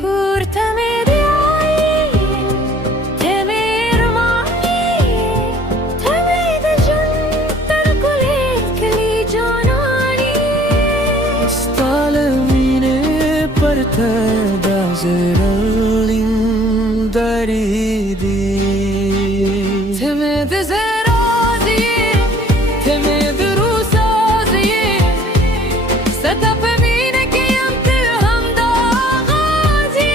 kurta meri aayi the mermani the de jantar kule kali janani stalamine par tada zeralin daridi Teme de zerazi Teme de rusazi Setap emine ki yamte hamda ghazi